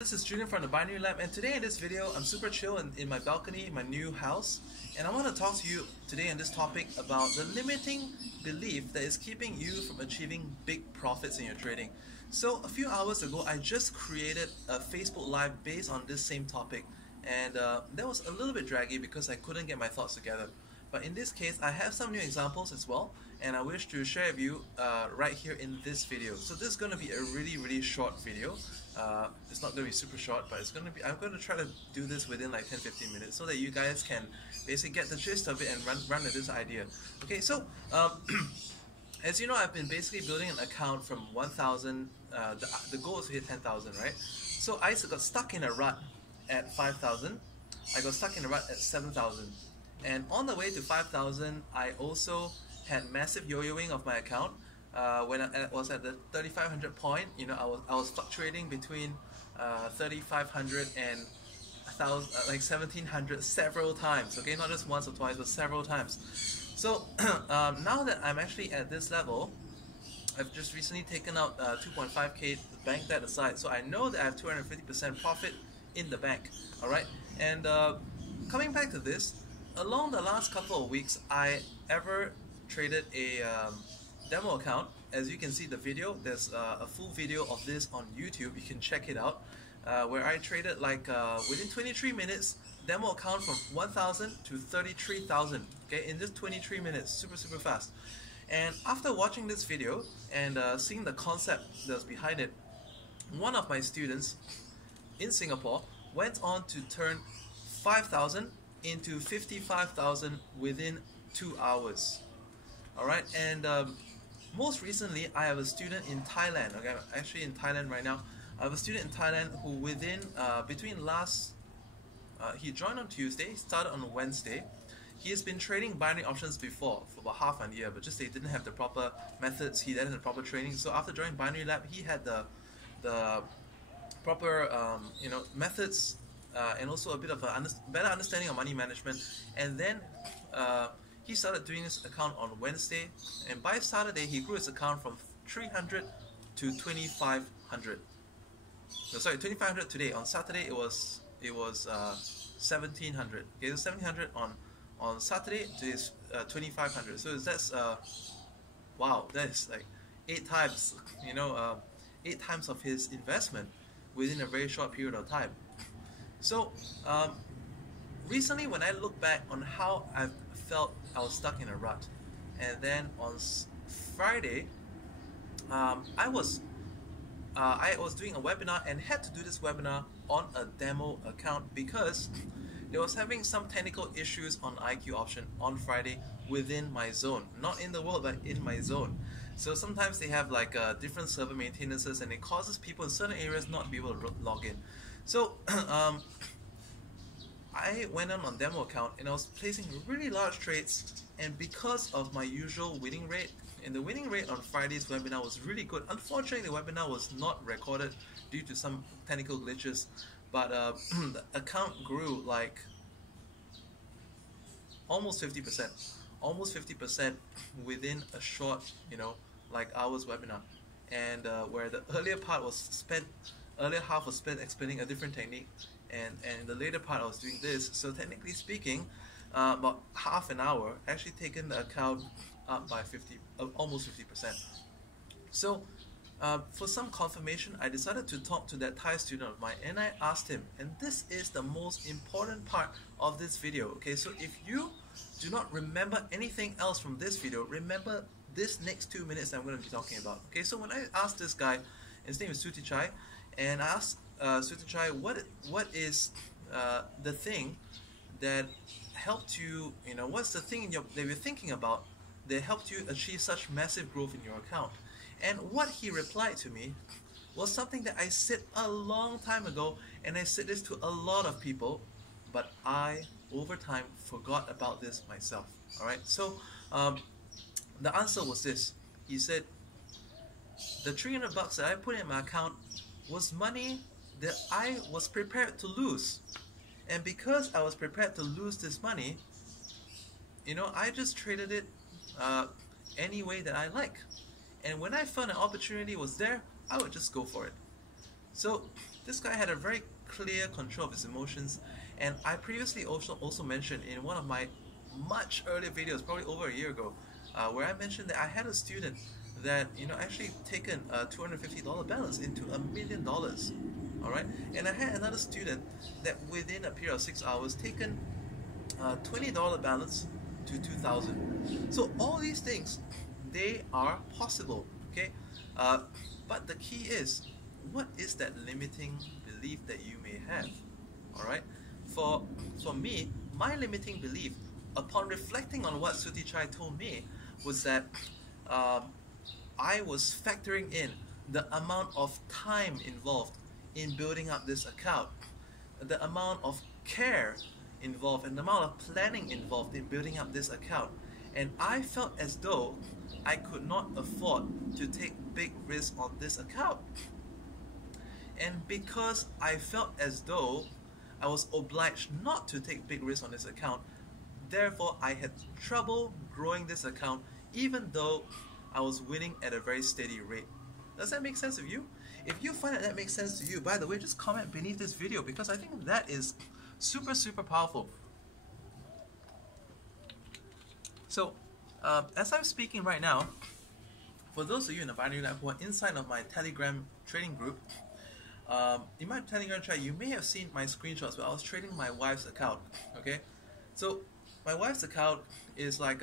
This is Julian from the Binary Lab, and today in this video I'm super chill in my balcony in my new house, and I want to talk to you today on this topic about the limiting belief that is keeping you from achieving big profits in your trading. So a few hours ago I just created a Facebook Live based on this same topic, and that was a little bit draggy because I couldn't get my thoughts together. But in this case I have some new examples as well, and I wish to share with you right here in this video. So this is going to be a really short video. It's not going to be super short, but I'm going to try to do this within like 10-15 minutes so that you guys can basically get the gist of it and run with this idea. Okay, so as you know, I've been basically building an account from 1,000. The goal is to hit 10,000, right? So I got stuck in a rut at 5,000. I got stuck in a rut at 7,000, and on the way to 5,000 I also had massive yo-yoing of my account. When I was at the 3,500 point, you know, I was fluctuating between 3,500 and 1,000, like 1,700 several times. Okay, not just once or twice, but several times. So now that I'm actually at this level, I've just recently taken out 2.5k, banked that aside, so I know that I have 250% profit in the bank. All right, and coming back to this, along the last couple of weeks, I ever traded a demo account. As you can see the video, there's a full video of this on YouTube, you can check it out, where I traded like within 23 minutes, demo account from 1,000 to 33,000, okay, in just 23 minutes, super fast. And after watching this video and seeing the concept that's behind it, one of my students in Singapore went on to turn 5,000 into 55,000 within 2 hours. Alright, and most recently I have a student in Thailand. Okay, I'm actually in Thailand right now. I have a student in Thailand who within he joined on Tuesday, started on Wednesday. He has been trading binary options before for about half a year, but just they didn't have the proper methods, he didn't have the proper training. So after joining Binary Lab, he had the proper methods and also a bit of a better understanding of money management. And then he started doing his account on Wednesday, and by Saturday he grew his account from 300 to 2,500. No, sorry, 2,500 today. On Saturday it was 1,700. Okay, it was 1,700 on Saturday to his 2,500. So that's wow, that's like 8 times, 8 times of his investment within a very short period of time. So recently, when I look back on how I felt I was stuck in a rut, and then on Friday, I was doing a webinar and had to do this webinar on a demo account because it was having some technical issues on IQ option on Friday within my zone, not in the world but in my zone. So sometimes they have like different server maintenances, and it causes people in certain areas not to be able to log in. So I went on demo account and I was placing really large trades, and because of my usual winning rate, and the winning rate on Friday's webinar was really good. Unfortunately, the webinar was not recorded due to some technical glitches, but the account grew like almost 50% within a short, like hours webinar. And where the earlier half was spent explaining a different technique, and the later part I was doing this. So technically speaking, about half an hour actually taken the account up by almost 50%. So for some confirmation, I decided to talk to that Thai student of mine, and I asked him, and this is the most important part of this video. Okay, so if you do not remember anything else from this video, remember this next 2 minutes I'm going to be talking about. Okay, so when I asked this guy, his name is Sutichai, and I asked Sutichai, what is the thing that helped you, what's the thing that you're thinking about that helped you achieve such massive growth in your account? And what he replied to me was something that I said a long time ago, and I said this to a lot of people, but I, over time, forgot about this myself. Alright, so the answer was this. He said, the 300 bucks that I put in my account was money that I was prepared to lose. And because I was prepared to lose this money, I just traded it any way that I like. And when I found an opportunity was there, I would just go for it. So this guy had a very clear control of his emotions. And I previously also mentioned in one of my much earlier videos, probably over a year ago, where I mentioned that I had a student that actually taken a $250 balance into $1 million. All right, and I had another student that within a period of 6 hours taken a $20 balance to 2,000. So all these things, they are possible. Okay, but the key is, what is that limiting belief that you may have? All right, for me, my limiting belief, upon reflecting on what Suti Chai told me, was that I was factoring in the amount of time involved in building up this account, the amount of care involved, and the amount of planning involved in building up this account. And I felt as though I could not afford to take big risks on this account. And because I felt as though I was obliged not to take big risks on this account, therefore I had trouble growing this account even though I was winning at a very steady rate. Does that make sense to you? If you find that makes sense to you, by the way, just comment beneath this video, because I think that is super, super powerful. So, as I'm speaking right now, for those of you in the Binary Lab who are inside of my Telegram trading group, in my Telegram chat, you may have seen my screenshots where I was trading my wife's account. Okay, so my wife's account is like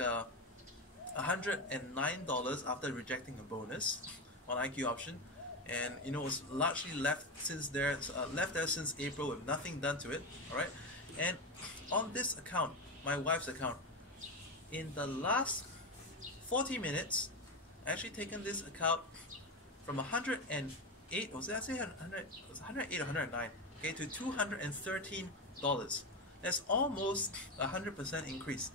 $109 after rejecting a bonus on IQ option, and it was largely left there since April with nothing done to it. All right, and on this account, my wife's account, in the last 40 minutes, I actually taken this account from 108, was it? I say 100, it was 108 or 109, okay, to $213. That's almost 100% increase.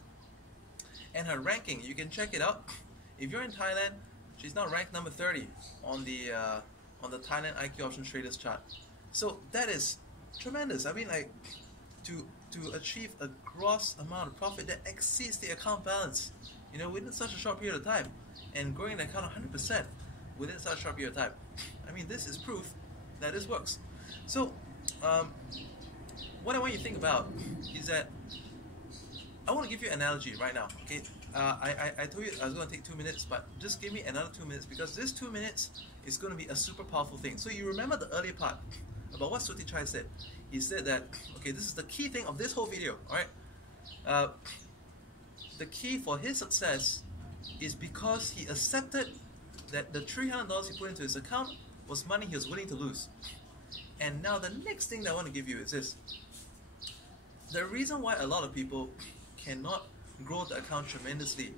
And her ranking, you can check it out. If you're in Thailand, she's now ranked number 30 on the Thailand IQ option traders chart. So that is tremendous. I mean, like, to achieve a gross amount of profit that exceeds the account balance, within such a short period of time, and growing the account 100% within such a short period of time. I mean, this is proof that this works. So, what I want you to think about is that I want to give you an analogy right now. Okay, I told you I was going to take 2 minutes, but just give me another 2 minutes, because this 2 minutes is going to be a super powerful thing. So you remember the earlier part about what Suti Chai said. He said that, okay, this is the key thing of this whole video. All right, the key for his success is because he accepted that the $300 he put into his account was money he was willing to lose. And now the next thing that I want to give you is this. The reason why a lot of people cannot grow the account tremendously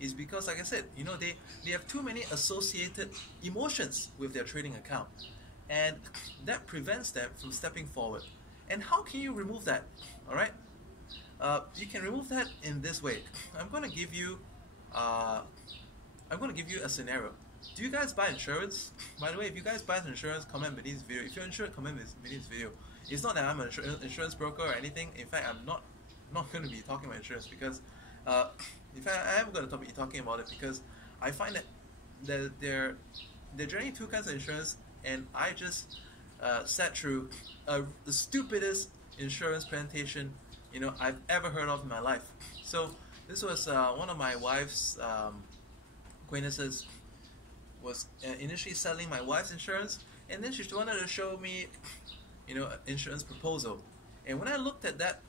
is because, like I said, they have too many associated emotions with their trading account, and that prevents them from stepping forward. And how can you remove that? All right, you can remove that in this way. I'm going to give you a scenario. Do you guys buy insurance? By the way, if you guys buy insurance, comment beneath this video. If you're insured, comment beneath this video. It's not that I'm an insurance broker or anything. In fact, I'm not going to be talking about insurance, because in fact, I am going to be talking about it because I find that they're generally two kinds of insurance, and I just sat through the stupidest insurance presentation I've ever heard of in my life. So this was one of my wife's acquaintances was initially selling my wife's insurance, and then she wanted to show me an insurance proposal. And when I looked at that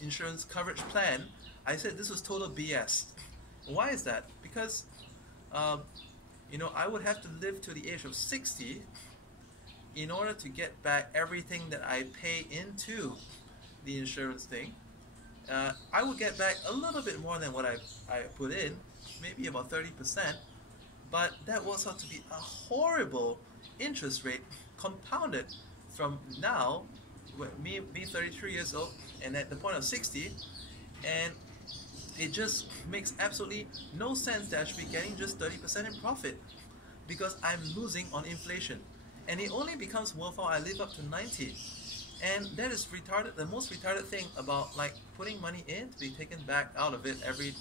insurance coverage plan, I said this was total BS. Why is that? Because I would have to live to the age of 60 in order to get back everything that I pay into the insurance thing. I would get back a little bit more than what I put in, maybe about 30%, but that works out to be a horrible interest rate, compounded from now, me being 33 years old and at the point of 60, and it just makes absolutely no sense that I should be getting just 30% in profit, because I'm losing on inflation. And it only becomes worthwhile I live up to 90. And that is retarded. The most retarded thing about like putting money in to be taken back out of it every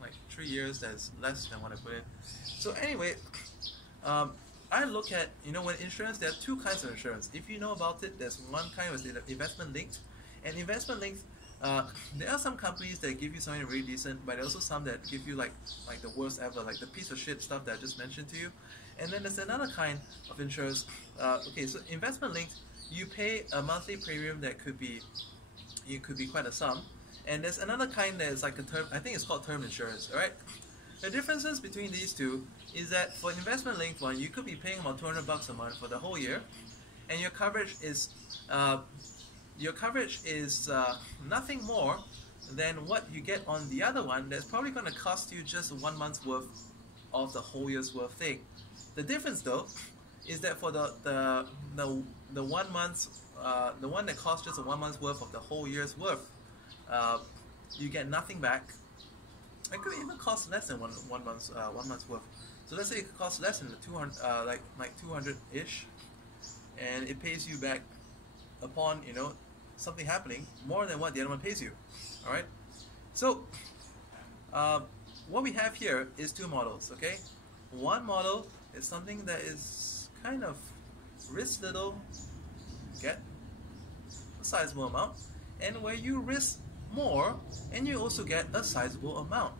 like 3 years, that's less than what I put in. So anyway, I look at, when insurance, there are two kinds of insurance. If you know about it, there's one kind was investment linked. And investment linked, there are some companies that give you something really decent, but there are also some that give you like the worst ever, like the piece of shit stuff that I just mentioned to you. And then there's another kind of insurance. Okay, so investment linked, you pay a monthly premium that could be quite a sum. And there's another kind that is like a term, I think it's called term insurance, alright? The differences between these two is that for investment linked one, you could be paying about $200 a month for the whole year, and your coverage is nothing more than what you get on the other one. That's probably going to cost you just 1 month's worth of the whole year's worth thing. The difference though is that for the 1 month, the one that costs just 1 month's worth of the whole year's worth, you get nothing back. It could even cost less than one month's worth. So let's say it costs less than the 200, like 200-ish, and it pays you back upon something happening more than what the other one pays you. All right. So what we have here is two models. Okay, one model is something that is kind of risk little, get a sizable amount, and where you risk more and you also get a sizable amount.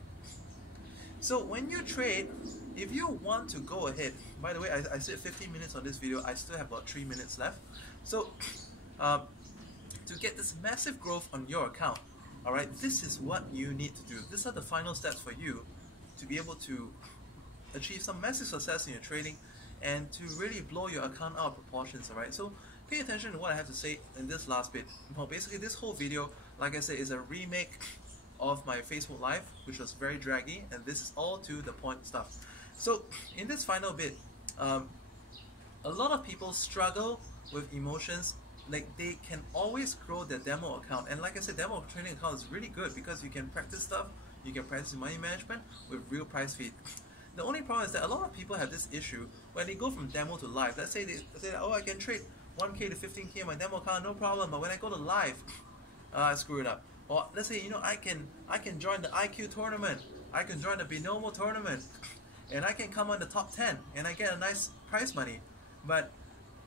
So when you trade, if you want to go ahead, by the way, I said 15 minutes on this video, I still have about 3 minutes left. So to get this massive growth on your account, alright, this is what you need to do. These are the final steps for you to be able to achieve some massive success in your trading and to really blow your account out of proportions, alright? So pay attention to what I have to say in this last bit. Well, basically this whole video, like I said, is a remake of my Facebook Live, which was very draggy, and this is all to the point stuff. So in this final bit, a lot of people struggle with emotions. Like, they can always grow their demo account, and like I said, demo trading account is really good because you can practice stuff, you can practice money management with real price feed. The only problem is that a lot of people have this issue when they go from demo to live. Let's say they say, oh, I can trade 1K to 15K in my demo account, no problem, but when I go to live, I screw it up. Or let's say, I can join the IQ tournament, I can join the Binomo tournament, and I can come on the top 10, and I get a nice prize money, but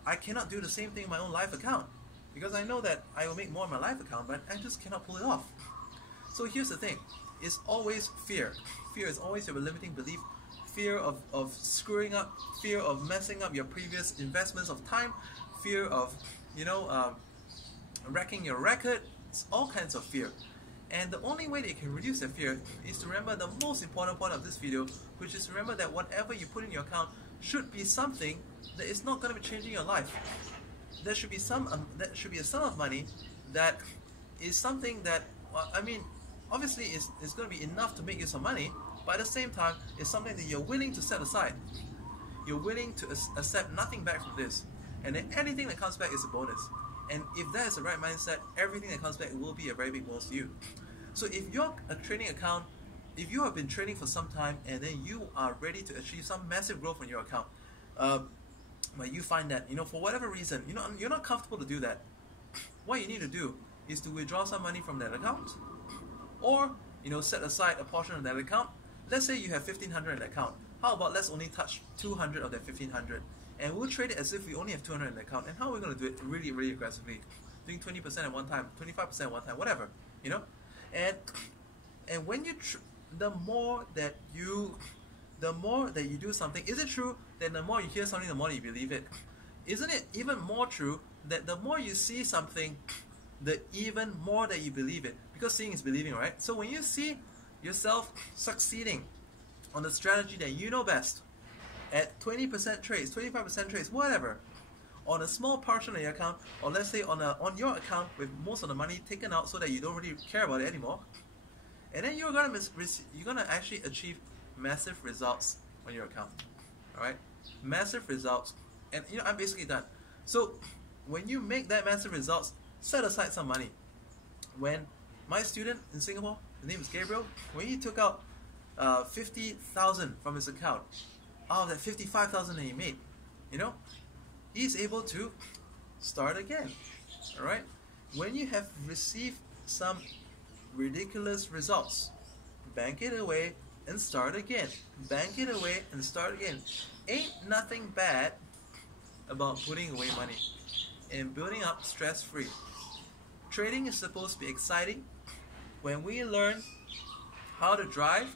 I cannot do the same thing in my own live account because I know that I will make more in my live account, but I just cannot pull it off. So here's the thing, it's always fear. Fear is always your limiting belief. Fear of screwing up, fear of messing up your previous investments of time, fear of wrecking your record. It's all kinds of fear. And the only way that you can reduce that fear is to remember the most important point of this video, which is to remember that whatever you put in your account should be something that is not going to be changing your life. There should be a sum of money that is something that, obviously is going to be enough to make you some money, but at the same time, it's something that you're willing to set aside. You're willing to accept nothing back from this, and then anything that comes back is a bonus. And if that is the right mindset, everything that comes back will be a very big bonus to you. So if you're a trading account, if you have been trading for some time and then you are ready to achieve some massive growth on your account, but you find that, for whatever reason, you're not comfortable to do that, what you need to do is to withdraw some money from that account, or set aside a portion of that account. Let's say you have 1,500 in that account. How about let's only touch 200 of that 1,500, and we'll trade it as if we only have 200 in the account. And how are we going to do it? Really, really aggressively, doing 20% at one time, 25% at one time, whatever, And when you the more that you do something, is it true that the more you hear something, the more you believe it? Isn't it even more true that the more you see something, the even more that you believe it? Because seeing is believing, right? So when you see yourself succeeding on the strategy that you know best, at 20% trades, 25% trades, whatever, on a small portion of your account, or let's say on your account with most of the money taken out so that you don't really care about it anymore, and then you're gonna actually achieve massive results on your account. Alright? Massive results. And I'm basically done. So when you make that massive results, set aside some money. When my student in Singapore, his name is Gabriel, when he took out 50,000 from his account, out of that 55,000 that he made, he's able to start again. Alright? When you have received some ridiculous results, bank it away and start again. Bank it away and start again. Ain't nothing bad about putting away money and building up stress-free. Trading is supposed to be exciting. When we learn how to drive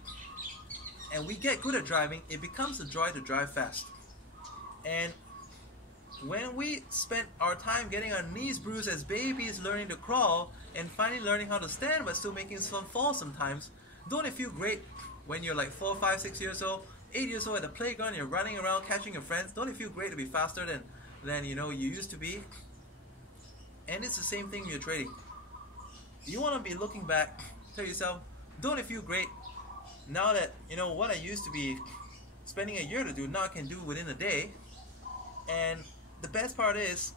and we get good at driving, it becomes a joy to drive fast. And when we spend our time getting our knees bruised as babies learning to crawl and finally learning how to stand but still making some falls sometimes, don't it feel great when you're like 4, 5, 6 years old, 8 years old at the playground, you're running around catching your friends? Don't it feel great to be faster than you used to be? And it's the same thing when you're trading. You want to be looking back, tell yourself, don't it feel great now that what I used to be spending a year to do, now I can do within a day. And the best part is,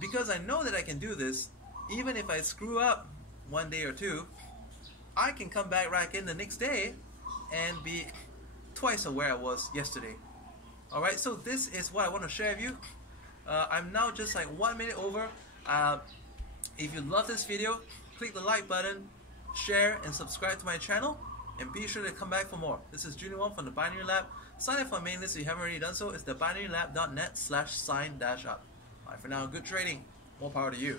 because I know that I can do this, even if I screw up one day or two, I can come back in the next day and be twice of where I was yesterday. Alright, so this is what I want to share with you. I'm now just like 1 minute over. If you love this video, click the like button, share and subscribe to my channel, and be sure to come back for more. This is Julian Wong from the Binary Lab. Sign up for my main list if you haven't already done so. It's theBinaryLab.net/sign-up. Alright, for now, good trading. More power to you.